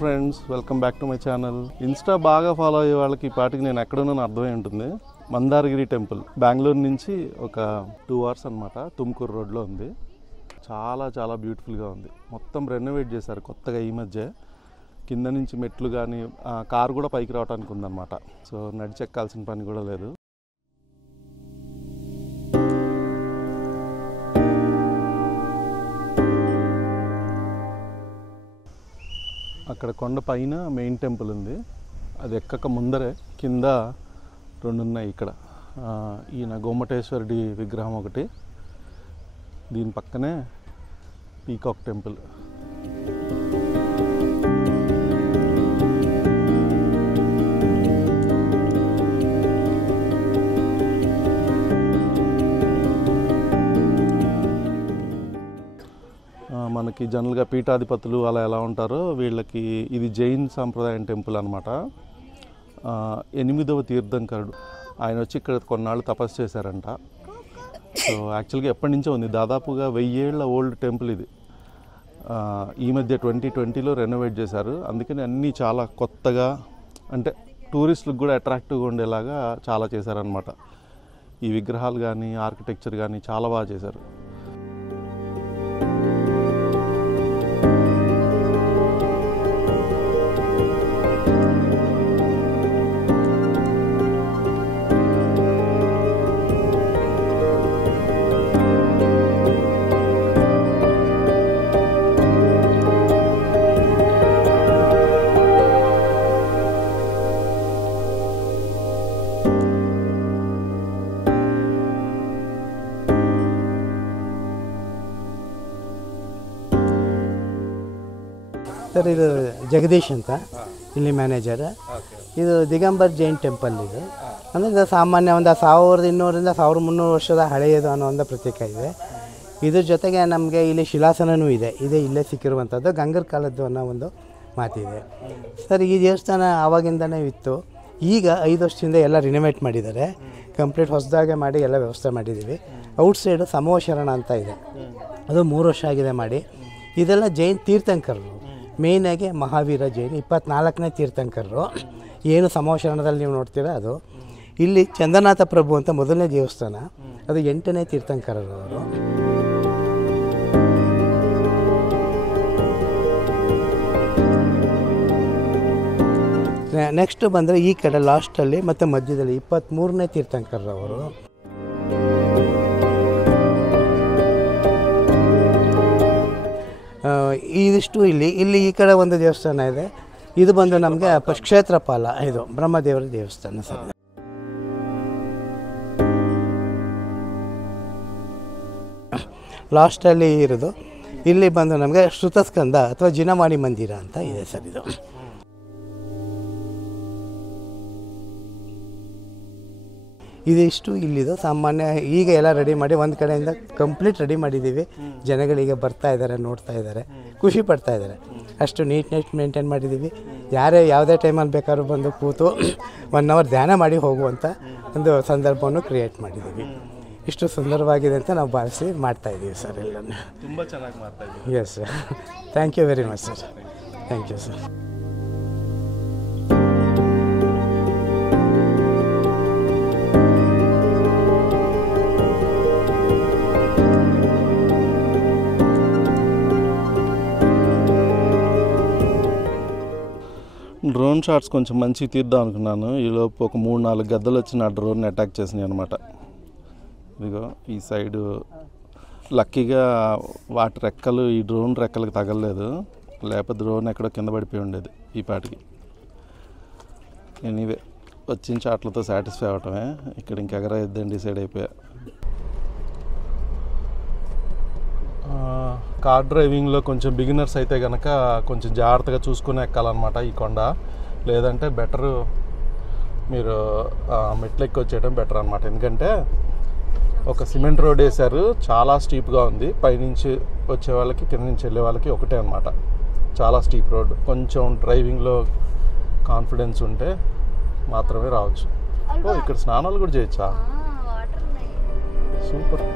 Friends, welcome back to my channel. Insta బాగా follow అయ్యే వాళ్ళకి ఈ పాటికి నేను ఎక్కడున్నాను అర్థమై ఉంటుంది. మందారగిరి టెంపుల్ బెంగళూరు నుంచి ఒక 2 hours అనమాట. తుమ్కూరు రోడ్లో ఉంది. చాలా చాలా బ్యూటిఫుల్గా ఉంది. మొత్తం రెనోవేట్ చేశారు కొత్తగా ఈ మధ్య. కింద నుంచి మెట్లు కానీ కారు కూడా పైకి రావడానికి ఉందన్నమాట. సో నడిచెక్కాల్సిన పని కూడా లేదు. అక్కడ కొండ పైన మెయిన్ టెంపుల్ ఉంది. అది ఎక్కక ముందరే కింద 2 ఉన్నాయి. ఇక్కడ ఈయన గోమటేశ్వరుడి విగ్రహం ఒకటి, దీని పక్కనే పీకాక్ టెంపుల్. మనకి జనరల్గా పీఠాధిపతులు అలా ఎలా ఉంటారో వీళ్ళకి ఇది జైన్ సాంప్రదాయం టెంపుల్ అనమాట. 8వ తీర్థంకరుడు ఆయన వచ్చి ఇక్కడ కొన్నాళ్ళు తపస్సు చేశారంట. సో యాక్చువల్గా ఎప్పటి నుంచో ఉంది, దాదాపుగా 1000 ఏళ్ల ఓల్డ్ టెంపుల్ ఇది. ఈ మధ్య 2020లో రెనోవేట్ చేశారు. అందుకని అన్నీ చాలా కొత్తగా, అంటే టూరిస్టులకు కూడా అట్రాక్టివ్గా ఉండేలాగా చాలా చేశారనమాట. ఈ విగ్రహాలు కానీ ఆర్కిటెక్చర్ కానీ చాలా బాగా చేశారు. ಸರ್, ಇದು ಜಗದೀಶ್ ಅಂತ ಇಲ್ಲಿ ಮ್ಯಾನೇಜರ್. ಇದು ದಿಗಂಬರ್ ಜೈನ್ ಟೆಂಪಲ್. ಇದು ಅಂದರೆ ಇದು ಸಾಮಾನ್ಯ ಒಂದು 1200ರಿಂದ 1300 ವರ್ಷದ ಹಳೆಯದು ಅನ್ನೋ ಒಂದು ಪ್ರತೀಕ ಇದೆ. ಇದ್ರ ಜೊತೆಗೆ ನಮಗೆ ಇಲ್ಲಿ ಶಿಲಾಸನವೂ ಇದೆ. ಇಲ್ಲೇ ಸಿಕ್ಕಿರುವಂಥದ್ದು ಗಂಗರ ಕಾಲದ್ದು ಅನ್ನೋ ಒಂದು ಮಾತಿದೆ. ಸರ್, ಈ ದೇವಸ್ಥಾನ ಆವಾಗಿಂದನೇ ಇತ್ತು. ಈಗ 5 ವರ್ಷದಿಂದ ಎಲ್ಲ ರಿನೋವೇಟ್ ಮಾಡಿದ್ದಾರೆ. ಕಂಪ್ಲೀಟ್ ಹೊಸದಾಗೆ ಮಾಡಿ ಎಲ್ಲ ವ್ಯವಸ್ಥೆ ಮಾಡಿದ್ದೀವಿ. ಔಟ್ಸೈಡು ಸಮೋಶರಣ ಅಂತ ಇದೆ, ಅದು 3 ವರ್ಷ ಆಗಿದೆ ಮಾಡಿ. ಇದೆಲ್ಲ ಜೈನ್ ತೀರ್ಥಂಕರರು, ಮೇಯ್ನಾಗಿ ಮಹಾವೀರ ಜೈನ್ 24ನೇ ತೀರ್ಥಂಕರರು. ಏನು ಸಮೋಶರಣದಲ್ಲಿ ನೀವು ನೋಡ್ತೀರಾ ಅದು. ಇಲ್ಲಿ ಚಂದ್ರನಾಥ ಪ್ರಭು ಅಂತ ಮೊದಲನೇ ದೇವಸ್ಥಾನ, ಅದು 8ನೇ ತೀರ್ಥಂಕರರು ಅವರು. ನೆಕ್ಸ್ಟ್ ಬಂದರೆ ಈ ಕಡೆ ಲಾಸ್ಟಲ್ಲಿ ಮತ್ತು ಮಧ್ಯದಲ್ಲಿ 23ನೇ ತೀರ್ಥಂಕರರು ಅವರು. ಇದಿಷ್ಟು ಇಲ್ಲಿ ಈ ಕಡೆ ಒಂದು ದೇವಸ್ಥಾನ ಇದೆ. ಇದು ಬಂದು ನಮಗೆ ಕ್ಷೇತ್ರಪಾಲ, ಇದು ಬ್ರಹ್ಮದೇವರ ದೇವಸ್ಥಾನ ಸರ್. ಲಾಸ್ಟಲ್ಲಿ ಇರೋದು ಇಲ್ಲಿ ಬಂದು ನಮಗೆ ಶ್ರುತಸ್ಕಂದ ಅಥವಾ ಜಿನವಾಣಿ ಮಂದಿರ ಅಂತ ಇದೆ ಸರ್. ಇದು ಇದಿಷ್ಟು ಇಲ್ಲಿದು ಸಾಮಾನ್ಯ. ಈಗ ಎಲ್ಲ ರೆಡಿ ಮಾಡಿ ಒಂದು ಕಡೆಯಿಂದ ಕಂಪ್ಲೀಟ್ ರೆಡಿ ಮಾಡಿದ್ದೀವಿ. ಜನಗಳಿಗೆ ಬರ್ತಾ ಇದ್ದಾರೆ, ನೋಡ್ತಾ ಇದ್ದಾರೆ, ಖುಷಿ ಪಡ್ತಾ ಇದ್ದಾರೆ. ಅಷ್ಟು ನೀಟ್ನೆಸ್ ಮೇಂಟೈನ್ ಮಾಡಿದ್ದೀವಿ. ಯಾವುದೇ ಟೈಮಲ್ಲಿ ಬೇಕಾದ್ರೂ ಬಂದು ಕೂತು 1 hour ಧ್ಯಾನ ಮಾಡಿ ಹೋಗುವಂಥ ಒಂದು ಸಂದರ್ಭವನ್ನು ಕ್ರಿಯೇಟ್ ಮಾಡಿದ್ದೀವಿ. ಇಷ್ಟು ಸುಂದರವಾಗಿದೆ ಅಂತ ನಾವು ಭಾವಿಸಿ ಮಾಡ್ತಾಯಿದ್ದೀವಿ ಸರ್. ಎಲ್ಲನೂ ತುಂಬ ಚೆನ್ನಾಗಿ ಮಾಡ್ತಾಯಿದ್ದೀವಿ. Yes sir, thank you very much sir. Thank you sir. Drone shots కొంచెం మంచిగా తీద్దాం అనుకున్నాను. ఈలోపు ఒక 3-4 గద్దలు వచ్చి నా డ్రోన్ని అటాక్ చేసినాయి అనమాట. ఇదిగో ఈ సైడు లక్కీగా వాటి రెక్కలు ఈ డ్రోన్ రెక్కలకు తగలలేదు, లేకపోతే డ్రోన్ ఎక్కడో కింద పడిపోయి ఉండేది ఈ పాటికి. ఎనీవే, వచ్చిన షాట్లతో సాటిస్ఫై అవటమే. ఇక్కడ ఇంకెగరైద్దని డిసైడ్ అయిపోయా. కార్ డ్రైవింగ్లో కొంచెం బిగినర్స్ అయితే కనుక కొంచెం జాగ్రత్తగా చూసుకుని ఎక్కాలన్నమాట ఈ కొండ. లేదంటే బెటరు మీరు మెట్లెక్కి వచ్చేయడం బెటర్ అనమాట. ఎందుకంటే ఒక సిమెంట్ రోడ్ వేశారు, చాలా స్టీప్గా ఉంది. పైనుంచి వచ్చే వాళ్ళకి కింద నుంచి వెళ్ళే వాళ్ళకి ఒకటే అనమాట, చాలా స్టీప్ రోడ్. కొంచెం డ్రైవింగ్లో కాన్ఫిడెన్స్ ఉంటే మాత్రమే రావచ్చు. ఓ, ఇక్కడ స్నానాలు కూడా చేయొచ్చా? సూపర్.